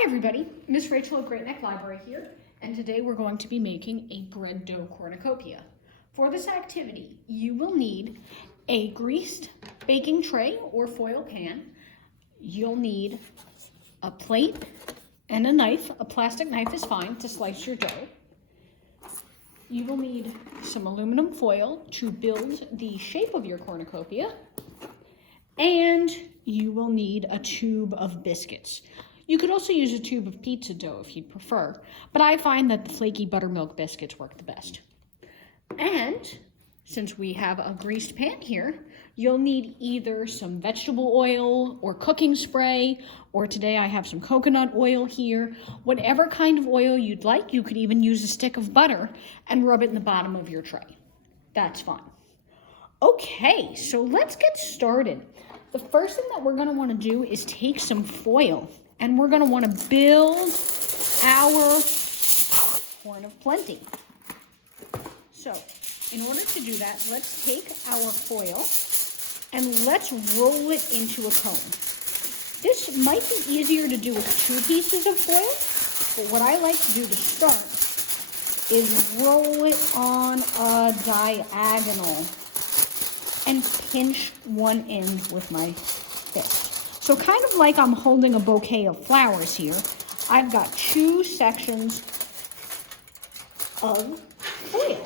Hi everybody, Miss Rachel at Great Neck Library here, and today we're going to be making a bread dough cornucopia. For this activity, you will need a greased baking tray or foil pan. You'll need a plate and a knife. A plastic knife is fine to slice your dough. You will need some aluminum foil to build the shape of your cornucopia, and you will need a tube of biscuits. You could also use a tube of pizza dough if you'd prefer, but I find that the flaky buttermilk biscuits work the best. And since we have a greased pan here, you'll need either some vegetable oil or cooking spray, or today I have some coconut oil here. Whatever kind of oil you'd like, you could even use a stick of butter and rub it in the bottom of your tray. That's fine. Okay, so let's get started. The first thing that we're going to want to do is take some foil, and we're going to want to build our horn of plenty. So, in order to do that, let's take our foil and let's roll it into a cone. This might be easier to do with 2 pieces of foil, but what I like to do to start is roll it on a diagonal and pinch one end with my fist. So kind of like I'm holding a bouquet of flowers here, I've got 2 sections of foil.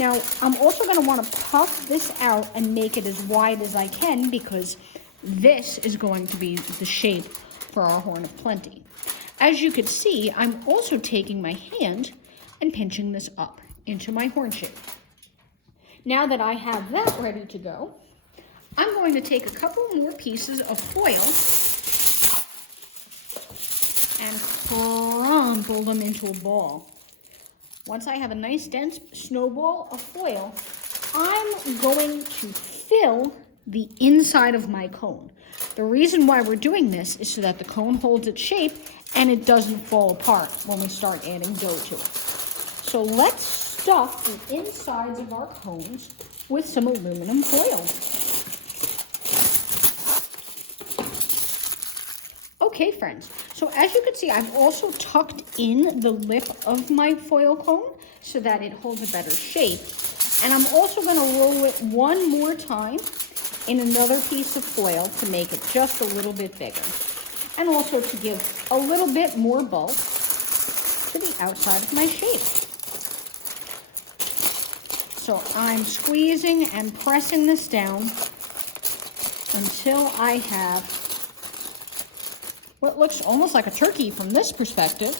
Now, I'm also going to want to puff this out and make it as wide as I can because this is going to be the shape for our horn of plenty. As you can see, I'm also taking my hand and pinching this up into my horn shape. Now that I have that ready to go, I'm going to take a couple more pieces of foil and crumple them into a ball. Once I have a nice dense snowball of foil, I'm going to fill the inside of my cone. The reason why we're doing this is so that the cone holds its shape and it doesn't fall apart when we start adding dough to it. So let's stuff the insides of our cones with some aluminum foil. Okay, friends, so as you can see, I've also tucked in the lip of my foil cone so that it holds a better shape. And I'm also going to roll it one more time in another piece of foil to make it just a little bit bigger. And also to give a little bit more bulk to the outside of my shape. So I'm squeezing and pressing this down until I have what looks almost like a turkey from this perspective,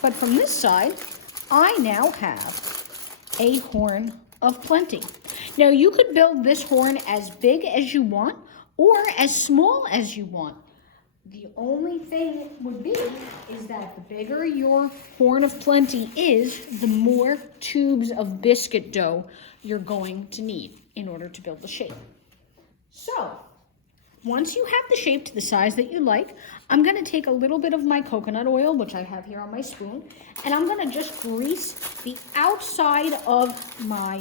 but from this side, I now have a horn of plenty. Now, you could build this horn as big as you want or as small as you want. The only thing would be is that the bigger your horn of plenty is, the more tubes of biscuit dough you're going to need in order to build the shape. So, once you have the shape to the size that you like, I'm going to take a little bit of my coconut oil, which I have here on my spoon, and I'm going to just grease the outside of my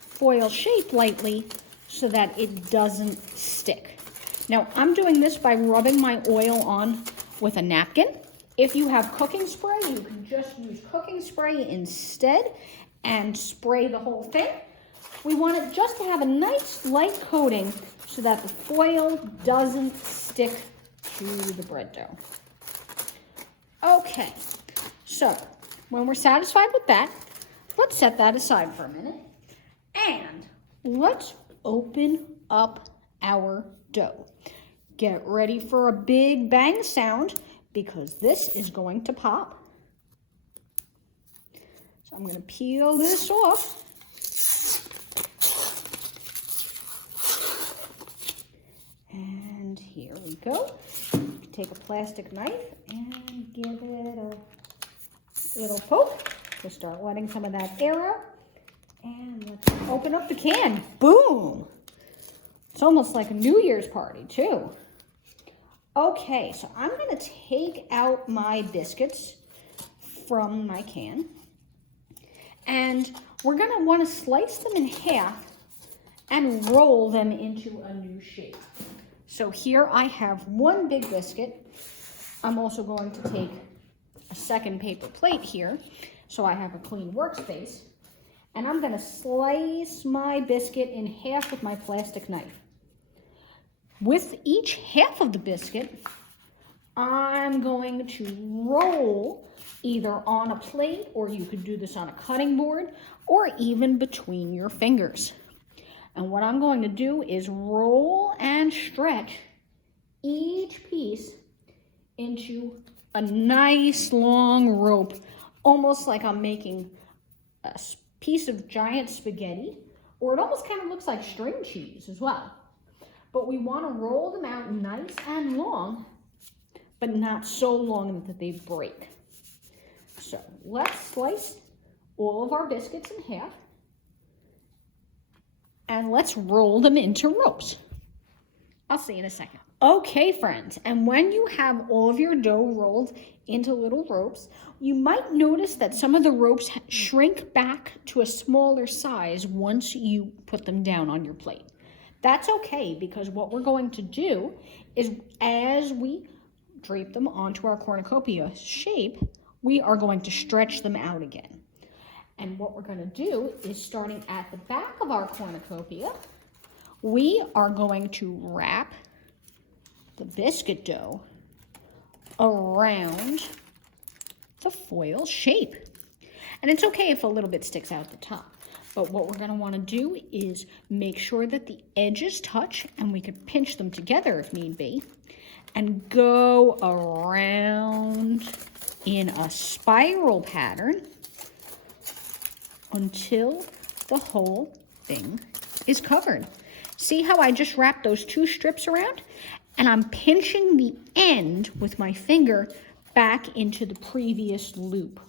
foil shape lightly so that it doesn't stick. Now, I'm doing this by rubbing my oil on with a napkin. If you have cooking spray, you can just use cooking spray instead and spray the whole thing. We want it just to have a nice light coating so that the foil doesn't stick to the bread dough. Okay, so when we're satisfied with that, let's set that aside for a minute. And let's open up our dough. Get ready for a big bang sound because this is going to pop. So I'm going to peel this off. And here we go. Take a plastic knife and give it a little poke to start letting some of that air out. And let's open up the can. Boom! It's almost like a New Year's party, too. Okay, so I'm going to take out my biscuits from my can. And we're going to want to slice them in half and roll them into a new shape. So here I have one big biscuit I'm also going to take a second paper plate here so I have a clean workspace. And I'm going to slice my biscuit in half with my plastic knife. With each half of the biscuit, I'm going to roll either on a plate, or you could do this on a cutting board, or even between your fingers. And what I'm going to do is roll and stretch each piece into a nice long rope, almost like I'm making a piece of giant spaghetti, or it almost kind of looks like string cheese as well. But we want to roll them out nice and long, but not so long that they break. So let's slice all of our biscuits in half, and let's roll them into ropes. I'll see you in a second. Okay, friends, and when you have all of your dough rolled into little ropes, you might notice that some of the ropes shrink back to a smaller size once you put them down on your plate. That's okay, because what we're going to do is, as we drape them onto our cornucopia shape, we are going to stretch them out again. And what we're going to do is, starting at the back of our cornucopia, we are going to wrap the biscuit dough around the foil shape. And it's okay if a little bit sticks out the top. But what we're going to want to do is make sure that the edges touch, and we could pinch them together if need be, and go around in a spiral pattern until the whole thing is covered. See how I just wrapped those two strips around? And I'm pinching the end with my finger back into the previous loop.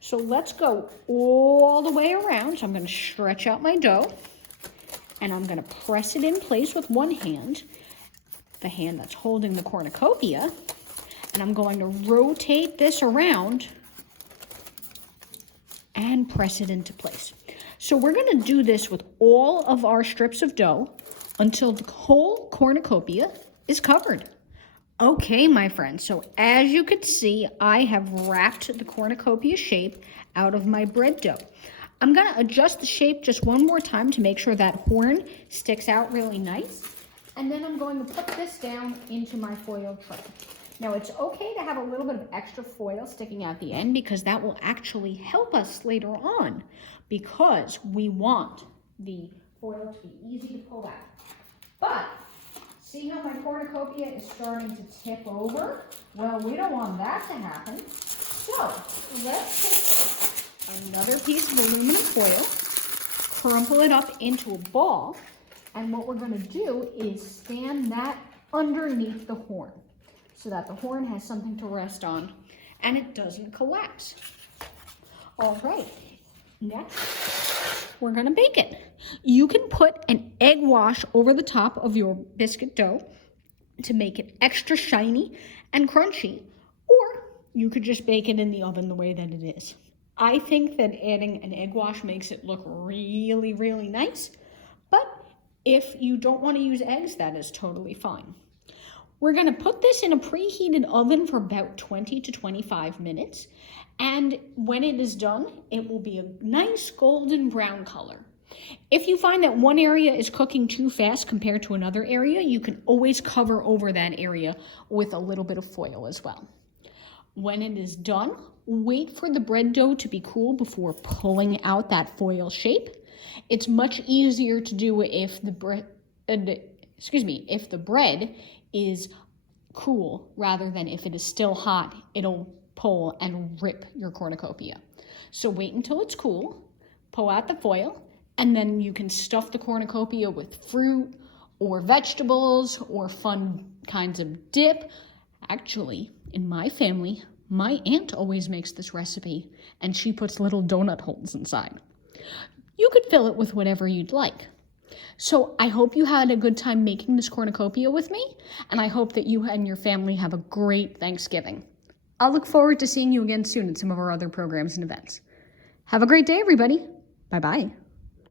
So let's go all the way around. So I'm going to stretch out my dough, and I'm going to press it in place with one hand, the hand that's holding the cornucopia, and I'm going to rotate this around and press it into place. So we're going to do this with all of our strips of dough until the whole cornucopia is covered. Okay, my friends, so as you can see, I have wrapped the cornucopia shape out of my bread dough. I'm going to adjust the shape just one more time to make sure that horn sticks out really nice. And then I'm going to put this down into my foil tray. Now, it's okay to have a little bit of extra foil sticking out the end, because that will actually help us later on, because we want the foil to be easy to pull out. But see how my cornucopia is starting to tip over? Well, we don't want that to happen. So let's take another piece of aluminum foil, crumple it up into a ball, and what we're going to do is stand that underneath the horn so that the horn has something to rest on and it doesn't collapse. All right, next we're going to bake it. You can put an egg wash over the top of your biscuit dough to make it extra shiny and crunchy, or you could just bake it in the oven the way that it is. I think that adding an egg wash makes it look really, really nice, but if you don't want to use eggs, that is totally fine. We're going to put this in a preheated oven for about 20 to 25 minutes, and when it is done, it will be a nice golden brown color. If you find that one area is cooking too fast compared to another area, you can always cover over that area with a little bit of foil as well. When it is done, wait for the bread dough to be cool before pulling out that foil shape. It's much easier to do if the bread is cool rather than if it is still hot. It'll pull and rip your cornucopia. So wait until it's cool, pull out the foil, and then you can stuff the cornucopia with fruit or vegetables or fun kinds of dip. Actually, in my family, my aunt always makes this recipe, and she puts little donut holes inside. You could fill it with whatever you'd like. So I hope you had a good time making this cornucopia with me, and I hope that you and your family have a great Thanksgiving. I'll look forward to seeing you again soon at some of our other programs and events. Have a great day, everybody. Bye-bye.